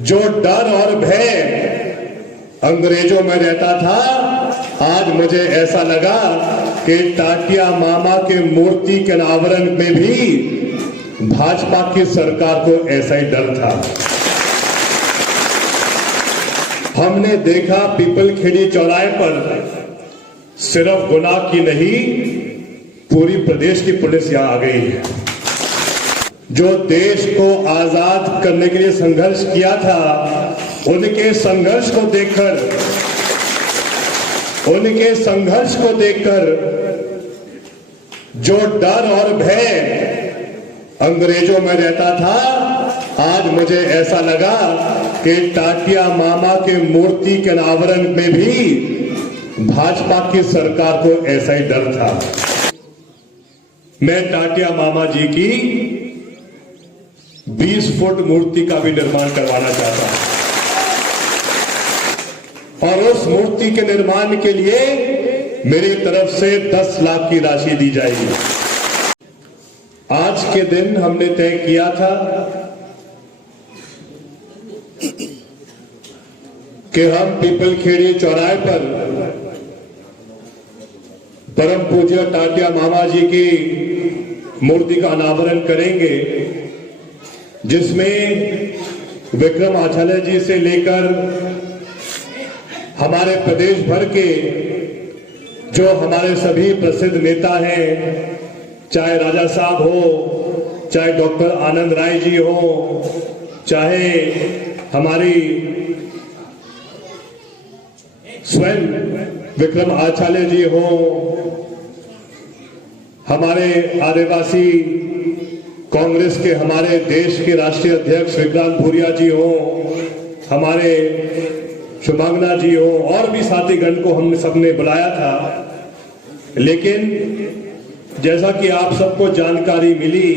जो डर और भय अंग्रेजों में रहता था, आज मुझे ऐसा लगा कि टाटिया मामा के मूर्ति के अनावरण में भी भाजपा की सरकार को ऐसा ही डर था। हमने देखा पीपलखेड़ी चौराहे पर सिर्फ गुना की नहीं, पूरी प्रदेश की पुलिस यहां आ गई है। जो देश को आजाद करने के लिए संघर्ष किया था, उनके संघर्ष को देखकर जो डर और भय अंग्रेजों में रहता था, आज मुझे ऐसा लगा कि टाटिया मामा के मूर्ति के अनावरण में भी भाजपा की सरकार को ऐसा ही डर था। मैं टाटिया मामा जी की 20 फुट मूर्ति का भी निर्माण करवाना चाहता हूं, और उस मूर्ति के निर्माण के लिए मेरी तरफ से 10 लाख की राशि दी जाएगी। आज के दिन हमने तय किया था कि हम पीपलखेड़ी चौराहे पर परम पूज्य टाटिया मामा जी की मूर्ति का अनावरण करेंगे, जिसमें विक्रम आचार्य जी से लेकर हमारे प्रदेश भर के जो हमारे सभी प्रसिद्ध नेता हैं, चाहे राजा साहब हो, चाहे डॉक्टर आनंद राय जी हो, चाहे हमारी स्वयं विक्रम आचार्य जी हो, हमारे आदिवासी कांग्रेस के हमारे देश के राष्ट्रीय अध्यक्ष विक्रांत भूरिया जी हो, हमारे शुभांगना जी हो, और भी साथीगण को हमने सबने बुलाया था। लेकिन जैसा कि आप सबको जानकारी मिली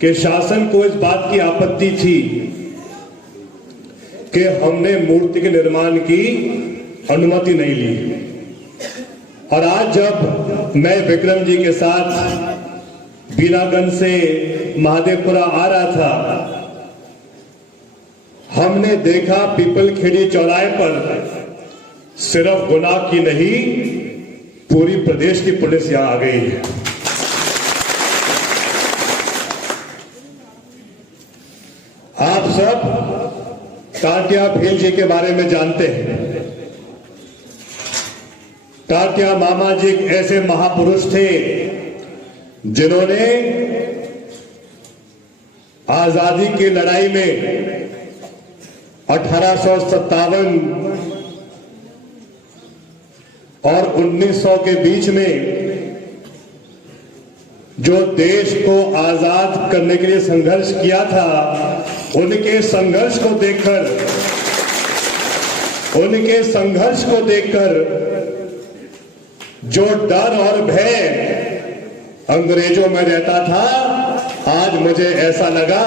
कि शासन को इस बात की आपत्ति थी कि हमने मूर्ति के निर्माण की अनुमति नहीं ली, और आज जब मैं विक्रम जी के साथ बीनागंज से महादेवपुरा आ रहा था, हमने देखा पीपलखेड़ी चौराहे पर सिर्फ गुना की नहीं, पूरी प्रदेश की पुलिस यहां आ गई है। आप सब टाटिया भील जी के बारे में जानते हैं। टाटिया मामा जी एक ऐसे महापुरुष थे जिन्होंने आजादी की लड़ाई में 1857 और 1900 के बीच में जो देश को आजाद करने के लिए संघर्ष किया था, उनके संघर्ष को देखकर जो डर और भय अंग्रेजों में रहता था, आज मुझे ऐसा लगा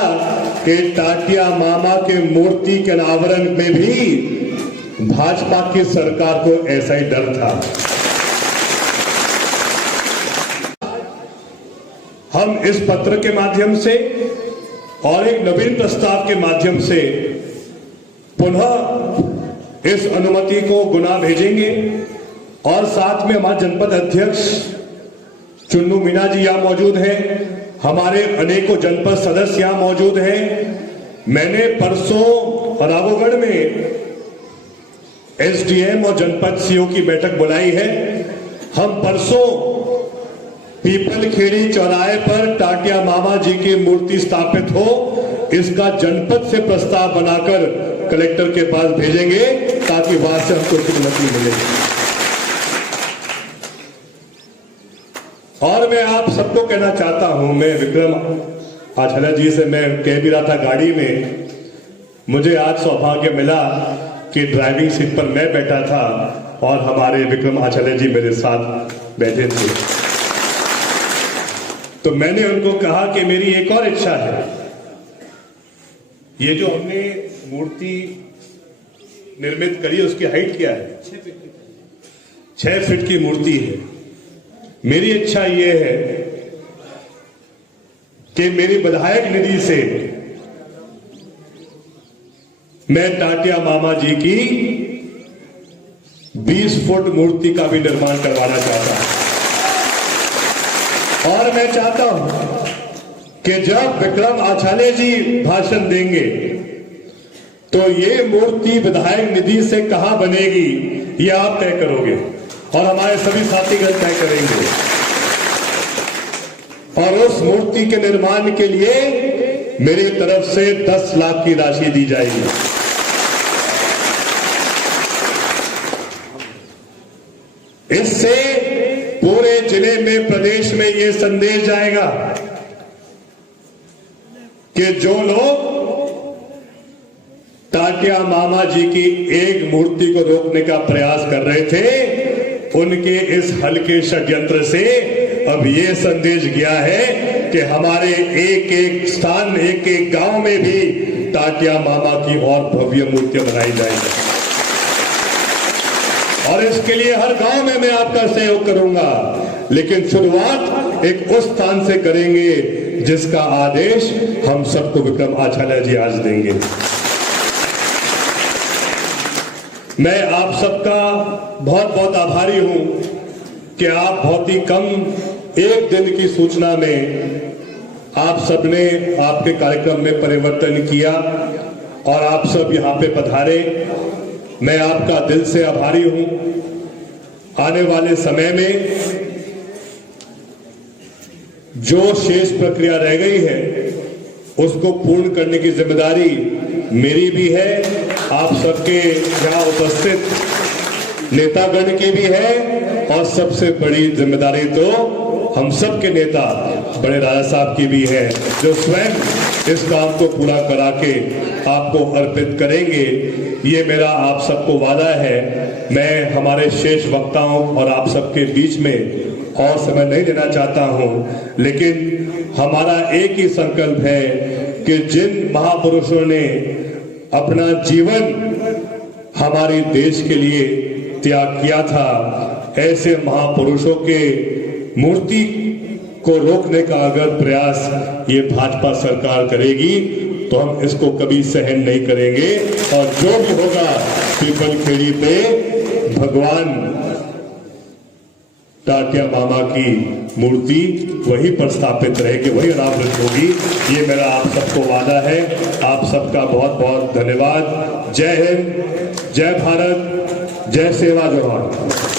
कि टाटिया मामा के मूर्ति के अनावरण में भी भाजपा की सरकार को ऐसा ही डर था। हम इस पत्र के माध्यम से और एक नवीन प्रस्ताव के माध्यम से पुनः इस अनुमति को गुना भेजेंगे, और साथ में हमारे जनपद अध्यक्ष चुन्नू मीणा जी यहां मौजूद हैं, हमारे अनेकों जनपद सदस्य यहां मौजूद हैं। मैंने परसों राघोगढ़ में एसडीएम और जनपद सीओ की बैठक बुलाई है। हम परसों पीपलखेड़ी चौराहे पर टाटिया मामा जी की मूर्ति स्थापित हो, इसका जनपद से प्रस्ताव बनाकर कलेक्टर के पास भेजेंगे, ताकि वहां से हमको अनुमति मिले। और मैं आप सबको कहना चाहता हूं, मैं विक्रम आचार्य जी से मैं कह भी रहा था गाड़ी में, मुझे आज सौभाग्य मिला कि ड्राइविंग सीट पर मैं बैठा था और हमारे विक्रम आचार्य जी मेरे साथ बैठे थे। तो मैंने उनको कहा कि मेरी एक और इच्छा है, ये जो हमने मूर्ति निर्मित करी है उसकी हाइट क्या है? 6 फीट की मूर्ति है। मेरी इच्छा ये है कि मेरी विधायक निधि से मैं टाटिया मामा जी की 20 फुट मूर्ति का भी निर्माण करवाना चाहता हूं। और मैं चाहता हूं कि जब विक्रम आचार्य जी भाषण देंगे तो ये मूर्ति विधायक निधि से कहां बनेगी ये आप तय करोगे और हमारे सभी साथीगण तय करेंगे। और उस मूर्ति के निर्माण के लिए मेरी तरफ से 10 लाख की राशि दी जाएगी। इससे पूरे जिले में, प्रदेश में यह संदेश जाएगा कि जो लोग टाटिया मामा जी की एक मूर्ति को रोकने का प्रयास कर रहे थे, उनके इस हल्के षड्यंत्र से अब यह संदेश गया है कि हमारे एक एक स्थान, एक एक गांव में भी टाटिया मामा की और भव्य मूर्तियां बनाई जाएंगी। और इसके लिए हर गांव में मैं आपका सहयोग करूंगा, लेकिन शुरुआत एक उस स्थान से करेंगे जिसका आदेश हम सबको विक्रम आचार्य जी आज देंगे। मैं आप सबका बहुत बहुत आभारी हूं कि आप बहुत ही कम एक दिन की सूचना में आप सबने आपके कार्यक्रम में परिवर्तन किया और आप सब यहां पे पधारे। मैं आपका दिल से आभारी हूं। आने वाले समय में जो शेष प्रक्रिया रह गई है उसको पूर्ण करने की जिम्मेदारी मेरी भी है, आप सबके यहां उपस्थित नेतागण की भी है, और सबसे बड़ी जिम्मेदारी तो हम सब के नेता बड़े राजा साहब की भी है, जो स्वयं इस काम को पूरा करा के आपको अर्पित करेंगे। ये मेरा आप सबको वादा है। मैं हमारे शेष वक्ताओं और आप सबके बीच में और समय नहीं देना चाहता हूं, लेकिन हमारा एक ही संकल्प है कि जिन महापुरुषों ने अपना जीवन हमारे देश के लिए त्याग किया था, ऐसे महापुरुषों के मूर्ति को रोकने का अगर प्रयास ये भाजपा सरकार करेगी तो हम इसको कभी सहन नहीं करेंगे। और जो भी होगा पीपलखेड़ी पे भगवान टाटिया मामा की मूर्ति वहीं पर स्थापित रहेगी, वही अनावृत होगी। ये मेरा आप सबको वादा है। आप सबका बहुत बहुत धन्यवाद। जय हिंद, जय भारत, जय सेवा जवान।